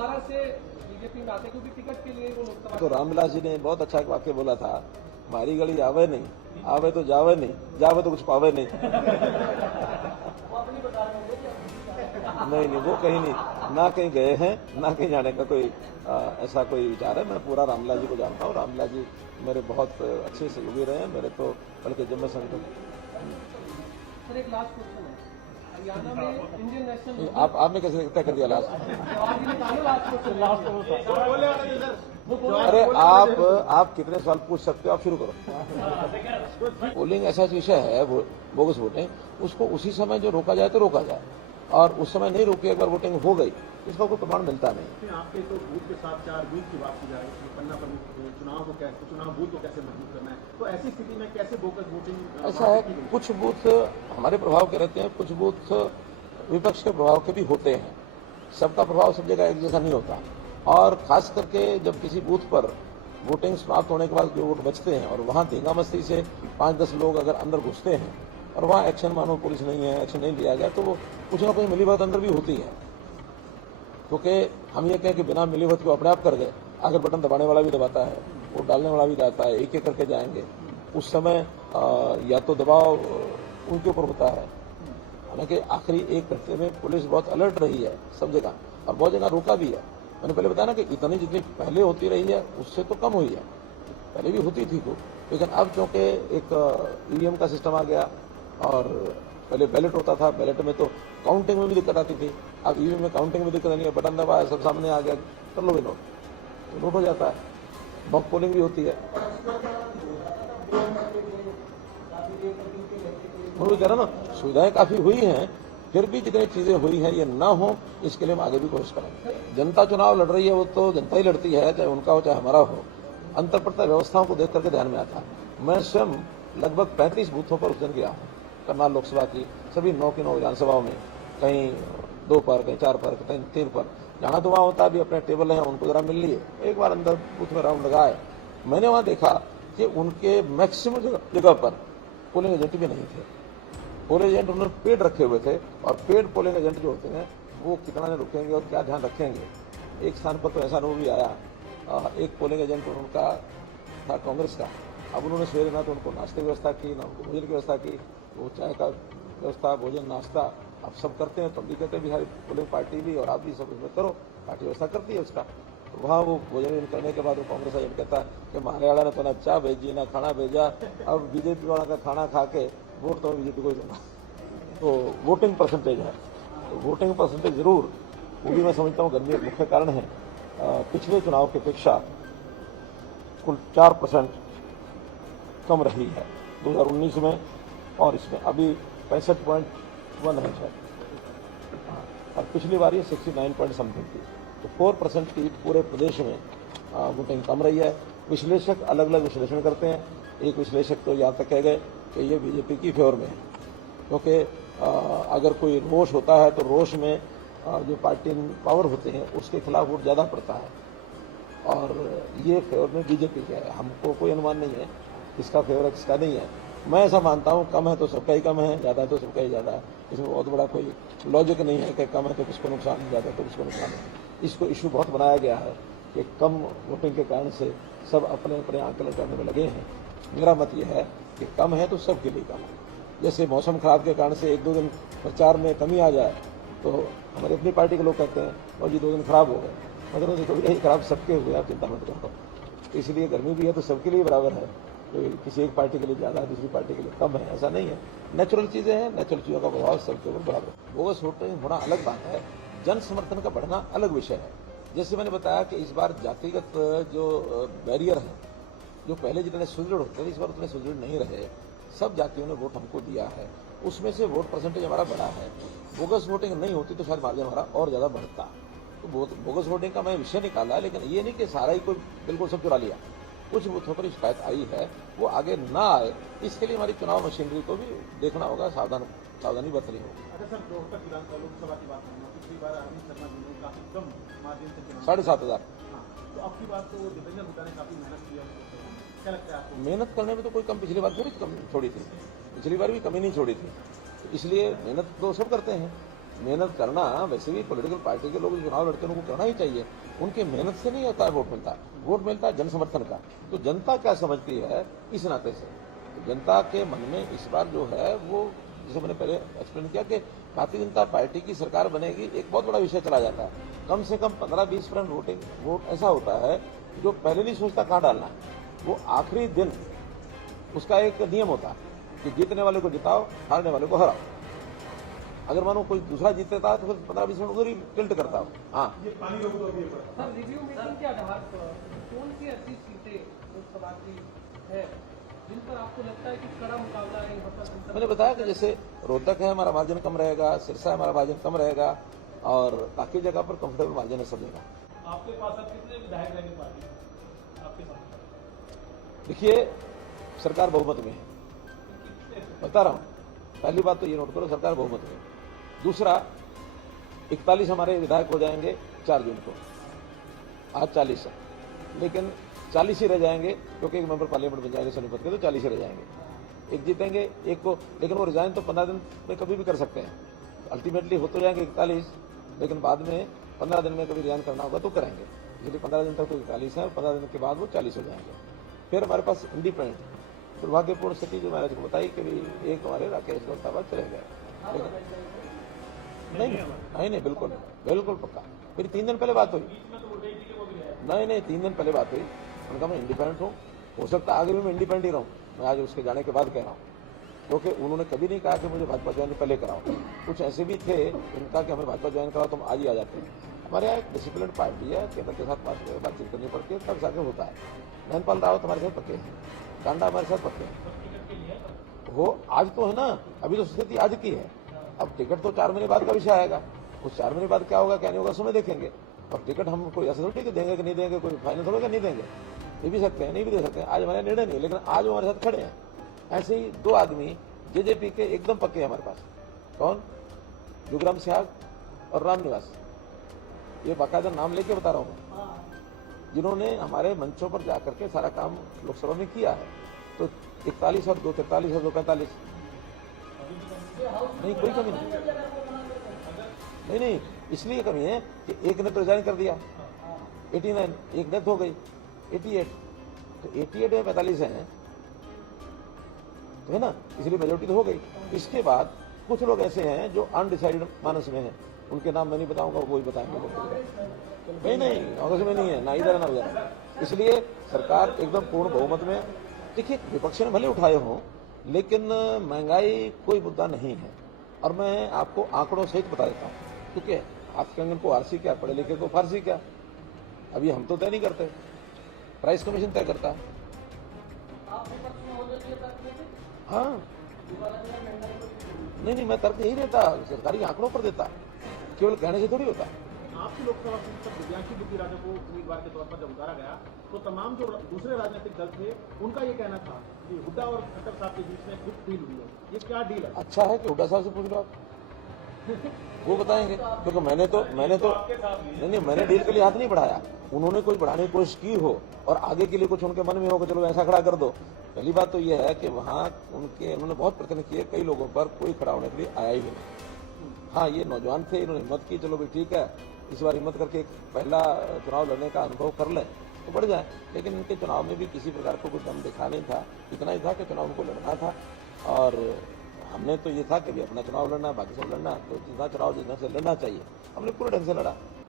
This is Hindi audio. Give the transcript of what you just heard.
दोबारा से बीजेपी में आते हैं क्योंकि टिकट के लिए वो लोकसभा। तो रामविलास जी ने बहुत अच्छा एक वाक्य बोला था, मारी गली आवे नहीं, आवे तो जावे नहीं, जावे तो कुछ पावे नहीं। नहीं, वो कहीं नहीं, ना कहीं गए हैं, ना कहीं जाने का कोई ऐसा कोई विचार है। मैं पूरा रामविलास जी को जानता हूँ। रामविलास जी मेरे बहुत अच्छे सहयोगी रहे हैं, मेरे तो बल्कि जब मैं संगठन। सर एक लास्ट क्वेश्चन है, हरियाणा में इंडियन नेशनल आपने कैसे तय कर दिया लास्ट? अरे आप कितने सवाल पूछ सकते हो, आप शुरू करो। पोलिंग ऐसा विषय है, बोगस वोटिंग, उसको उसी समय जो रोका जाए तो रोका जाए, और उस समय नहीं रोकी, एक बार वोटिंग हो गई इसका कोई प्रमाण मिलता नहीं। आपके तो बूथ के साथ 4 बूथ की बात की जा रही है, पन्ना पर चुनाव बूथ को कैसे मजबूत करना है, तो ऐसी स्थिति में कैसे बोगस वोटिंग? ऐसा है, कुछ बूथ हमारे प्रभाव के रहते हैं, कुछ बूथ विपक्ष के प्रभाव के भी होते हैं। सबका प्रभाव सब जगह एक जैसा नहीं होता, और खास करके जब किसी बूथ पर वोटिंग समाप्त होने के बाद जो वोट बचते हैं और वहां धींगा मस्ती से 5-10 लोग अगर अंदर घुसते हैं और वहां एक्शन मानो पुलिस नहीं है, एक्शन नहीं लिया गया, तो वो कुछ ना कुछ मिलीभगत अंदर भी होती है। क्योंकि हम ये कहें कि बिना मिलीभगत को अपने आप कर गए, आखिर बटन दबाने वाला भी दबाता है, वोट डालने वाला भी जाता है, एक एक करके जाएंगे। उस समय या तो दबाव उनके ऊपर होता है। हालांकि आखिरी एक घंटे में पुलिस बहुत अलर्ट रही है सब जगह, और बहुत जगह रोका भी है। मैंने पहले बताया ना कि इतनी जितनी पहले होती रही है उससे तो कम हुई है, पहले भी होती थी तो, लेकिन अब चूंकि एक ईवीएम का सिस्टम आ गया, और पहले बैलेट होता था, बैलेट में तो काउंटिंग में भी दिक्कत आती थी, अब ईवीएम में काउंटिंग में दिक्कत नहीं है, बटन दबाया सब सामने आ गया, कर लो नोट, तो नोट हो जाता है। मॉक पोलिंग भी होती है। वो भी कह रहा ना, सुविधाएं काफी हुई हैं, फिर भी जितनी चीजें हुई हैं ये ना हो, इसके लिए हम आगे भी कोशिश करेंगे। जनता चुनाव लड़ रही है, वो तो जनता ही लड़ती है, चाहे उनका हो चाहे हमारा हो। अंतर पड़ता व्यवस्थाओं को देख करके ध्यान में आता है। मैं स्वयं लगभग 35 बूथों पर उस दिन गया हूँ, करनाल लोकसभा की सभी 9 की 9 विधानसभाओं में, कहीं 2 पर, कहीं 4 पर, कहीं 3 पर, जहां तो वहां होता है। अभी अपने टेबल है, उनको जरा मिल लिए, एक बार अंदर बूथ में राउंड लगाए। मैंने वहां देखा कि उनके मैक्सिमम जगह पर पोलिंग एजेंट भी नहीं थे। पोलिंग एजेंट उन्होंने पेड रखे हुए थे, और पेड पोलिंग एजेंट जो होते हैं वो कितना ने रुकेंगे और क्या ध्यान रखेंगे। एक स्थान पर तो ऐसा अनुभव भी आया, एक पोलिंग एजेंट उनका था कांग्रेस का। अब उन्होंने सवेरे ना तो उनको नाश्ते की व्यवस्था की, ना उनको भोजन की व्यवस्था की। वो चाय का व्यवस्था, भोजन, नाश्ता अब सब करते हैं, तो हम भी कहते हैं बिहारी पोलिंग पार्टी भी और आप भी सब इसमें करो, पार्टी व्यवस्था करती है उसका। तो वहाँ वो भोजन करने के बाद वो कांग्रेस एजेंट कहता है कि हमारे वाला ने तो ना चाय भेजी ना खाना भेजा, अब बीजेपी वाला का खाना खा के वोट तो बीजेपी को ही दूंगा। तो वोटिंग परसेंटेज है, तो वोटिंग परसेंटेज जरूर, वो भी मैं समझता हूँ गर्मी एक मुख्य कारण है। पिछले चुनाव की अपेक्षा कुल 4% कम रही है 2019 में, और इसमें अभी 65.1 है शायद, और पिछली बार ये 69 पॉइंट समथिंग थी। तो 4% की पूरे प्रदेश में वोटिंग कम रही है। विश्लेषक अलग अलग विश्लेषण करते हैं। एक विश्लेषक तो यहाँ तक कह गए कि ये बीजेपी की फेवर में है, क्योंकि अगर कोई रोष होता है तो रोष में जो पार्टी पावर होते हैं उसके खिलाफ वोट ज़्यादा पड़ता है, और ये फेवर में बीजेपी का है। हमको कोई अनुमान नहीं है किसका फेवर है किसका नहीं है। मैं ऐसा मानता हूँ कम है तो सबका ही कम है, ज़्यादा है तो सबका ही ज़्यादा है। इसमें बहुत बड़ा कोई लॉजिक नहीं है कि कम है तो किसको नुकसान है, ज़्यादा है तो किसको नुकसान है। इसको इशू बहुत बनाया गया है कि कम वोटिंग के कारण से सब अपने अपने आंकलन करने में लगे हैं। मेरा मत यह है कि कम है तो सबके लिए कम है। जैसे मौसम खराब के कारण से 1-2 दिन प्रचार में कमी आ जाए तो हमारी अपनी पार्टी के लोग कहते हैं और जी 2 दिन खराब हो गए, मतलब तो यही खराब सबके हुए, आप चिंता मत करो। इसलिए गर्मी भी है तो सबके लिए बराबर है, तो किसी एक पार्टी के लिए ज़्यादा है दूसरी पार्टी के लिए कम है, ऐसा नहीं है। नेचुरल चीज़ें हैं, नेचुरल चीज़ों का प्रभाव सबके ऊपर बराबर। बोगस वोटिंग होना अलग बात है, जन समर्थन का बढ़ना अलग विषय है। जैसे मैंने बताया कि इस बार जातिगत जो बैरियर है, जो पहले जितने सुदृढ़ होते थे इस बार उतने सुदृढ़ नहीं रहे। सब जातियों ने वोट हमको दिया है, उसमें से वोट परसेंटेज हमारा बढ़ा है। बोगस वोटिंग नहीं होती तो शायद मार्जिन हमारा और ज़्यादा बढ़ता। तो बोगस वोटिंग का मैं विषय निकाला, लेकिन ये नहीं कि सारा ही कोई बिल्कुल सब चुरा लिया। कुछ बूथों पर शिकायत आई है, वो आगे ना आए इसके लिए हमारी चुनाव मशीनरी को भी देखना होगा, सावधानी बरतनी होगी। अच्छा सर, रोहतक लोकसभा की बात करूँ, पिछली बार अरविंद शर्मा जी ने काफी कम मार्जिन से चुनाव 7,500। तो अब की बात तो दीपेंद्र हुड्डा ने काफी मेहनत की है, क्या लगता है आपको? मेहनत करने में तो कोई कम पिछली बार थोड़ी कम छोड़ी थी, पिछली बार भी कमी नहीं छोड़ी थी। तो इसलिए मेहनत तो सब करते हैं, मेहनत करना वैसे भी पॉलिटिकल पार्टी के लोग जो चुनाव लड़ते हैं उनको करना ही चाहिए। उनकी मेहनत से नहीं होता है वोट मिलता, वोट मिलता है जन समर्थन का। तो जनता क्या समझती है इस नाते से, तो जनता के मन में इस बार जो है वो, जैसे मैंने पहले एक्सप्लेन किया कि भारतीय जनता पार्टी की सरकार बनेगी, एक बहुत बड़ा विषय चला जाता है। कम से कम 15-20% वोट ऐसा होता है जो पहले नहीं सोचता कहाँ डालना है, वो आखिरी दिन उसका एक नियम होता है कि जीतने वाले को जिताओ, हारने वाले को हराओ। अगर मानो कोई दूसरा जीतता तो फिर 15-20 उधर ही टिल्ट करता हो। हाँ, सर रिव्यू मीटिंग के आधार पर कौन सी ऐसी सीटें लोकसभा की है जिन पर आपको लगता है कि कड़ा मुकाबला है यहाँ पर? मैंने बताया कि जैसे रोहतक है हमारा मार्जिन कम रहेगा, सिरसा हमारा मार्जिन कम रहेगा और बाकी जगह पर कंफर्टेबल मार्जिन है सब जगह। आपके पास अब कितने विधायक रहेंगे पार्टी आपके पास? देखिए सरकार बहुमत में है, बता रहा हूँ। पहली बात तो ये नोट करो, सरकार बहुमत में है। दूसरा, 41 हमारे विधायक हो जाएंगे 4 जून को, आज 40 है, लेकिन 40 ही रह जाएंगे क्योंकि एक मेंबर पार्लियामेंट बन जाएंगे सोनीपत के, तो 40 ही रह जाएंगे। एक जीतेंगे, एक को, लेकिन वो रिजाइन तो 15 दिन में कभी भी कर सकते हैं। अल्टीमेटली हो तो जाएंगे 41, लेकिन बाद में 15 दिन में कभी रिजाइन करना होगा तो करेंगे। इसलिए 15 दिन तक तो 41 है और 15 दिन के बाद वो 40 हो जाएंगे। फिर हमारे पास इंडिपेंडेंट, दुर्भाग्यपूर्ण स्थिति जो मैंने बताई कि भी एक हमारे राकेश गोस्ताबाद चले गए, लेकिन नहीं बिल्कुल पक्का। फिर 3 दिन पहले बात हुई, नहीं 3 दिन पहले बात हुई, उनका मैं इंडिपेंडेंट हूँ, हो सकता है आगे भी मैं इंडिपेंडेंट ही रहूँ। मैं आज उसके जाने के बाद कह रहा हूँ, क्योंकि उन्होंने कभी नहीं कहा कि मुझे भाजपा ज्वाइन पहले कराओ। कुछ ऐसे भी थे उनका कि हमें भाजपा ज्वाइन कराओ तो हम आज ही आ जाते हैं। हमारे यहाँ एक डिसिप्लिन पार्टी है, केंद्र के साथ बातचीत करनी पड़ती है, तब जाके होता है। नैनपाल रावत हमारे साथ पक्के हैं, कांडा हमारे साथ पक्के हैं। वो आज तो है ना, अभी तो स्थिति आज की है। अब टिकट तो 4 महीने बाद का विषय आएगा, उस 4 महीने बाद क्या होगा क्या नहीं होगा समय देखेंगे। और टिकट हम कोई ऐसा थोड़ी कि देंगे कि नहीं देंगे, कोई फाइनल थोड़ा नहीं देंगे, दे भी सकते हैं नहीं भी दे सकते हैं। आज हमारा निर्णय नहीं, लेकिन आज वो हमारे साथ खड़े हैं। ऐसे ही 2 आदमी जेजेपी के एकदम पक्के हैं हमारे पास। कौन? जुगराम सिहाग और रामनिवास, ये बाकायदा नाम लेके बता रहा हूँ मैं, जिन्होंने हमारे मंचों पर जाकर के सारा काम लोकसभा में किया है। तो 41 और 2 43 और 2 45, नहीं कोई कमी नहीं, इसलिए कमी है कि एक ने तो रिजाइन कर दिया 89, एक डेथ हो गई 88, तो 88 में 45 हैं तो है ना, इसलिए मेजोरिटी तो हो गई। इसके बाद कुछ लोग ऐसे हैं जो अनडिसाइडेड मानस में हैं, उनके नाम मैं नहीं बताऊंगा, वो ही बताएंगे। नहीं कांग्रेस में नहीं है, ना इधर ना उधर। इसलिए सरकार एकदम पूर्ण बहुमत में। देखिए विपक्ष ने भले उठाए हों, लेकिन महंगाई कोई मुद्दा नहीं है। और मैं आपको आंकड़ों सहित बता देता हूँ, क्योंकि आज के को आरसी क्या, पढ़े लिखे को फारसी क्या, अभी हम तो तय नहीं करते, प्राइस कमीशन तय करता है। हाँ नहीं मैं तर्क यही देता, सरकारी आंकड़ों पर देता, केवल कहने से थोड़ी होता। आपकी लोकसभा सीट पर दिव्यांशी बुद्धि राजा को उम्मीदवार के तौर पर जब उतारा गया तो तमाम जो दूसरे राजनीतिक दल थे उनका ये कहना था कि हुड्डा और खट्टर साहब के बीच में गुप्त डील हुई है। ये क्या डील है? अच्छा है कि हुड्डा साहब से पूछ लो आप, वो बताएंगे, क्योंकि मैंने तो नहीं मैंने डील के लिए हाथ नहीं बढ़ाया। उन्होंने कोई बढ़ाने की कोशिश की हो और आगे के लिए कुछ उनके मन में हो कि चलो ऐसा खड़ा कर दो। पहली बात तो यह है कि वहाँ उन्होंने बहुत प्रयत्न किए, कई लोगों पर कोई खड़ा होने के लिए आया ही नहीं। हाँ ये नौजवान थे, इन्होंने हिम्मत की, चलो भाई ठीक है इस बार हिम्मत करके एक पहला चुनाव लड़ने का अनुभव कर लें तो बढ़ जाए। लेकिन इनके चुनाव में भी किसी प्रकार को कुछ दम दिखा नहीं था, इतना ही था कि चुनाव उनको लड़ना था। और हमने तो ये था कि भी अपना चुनाव लड़ना, बाकी सब लड़ना, तो जितना चुनाव जितना से लड़ना चाहिए हमने पूरे ढंग से लड़ा।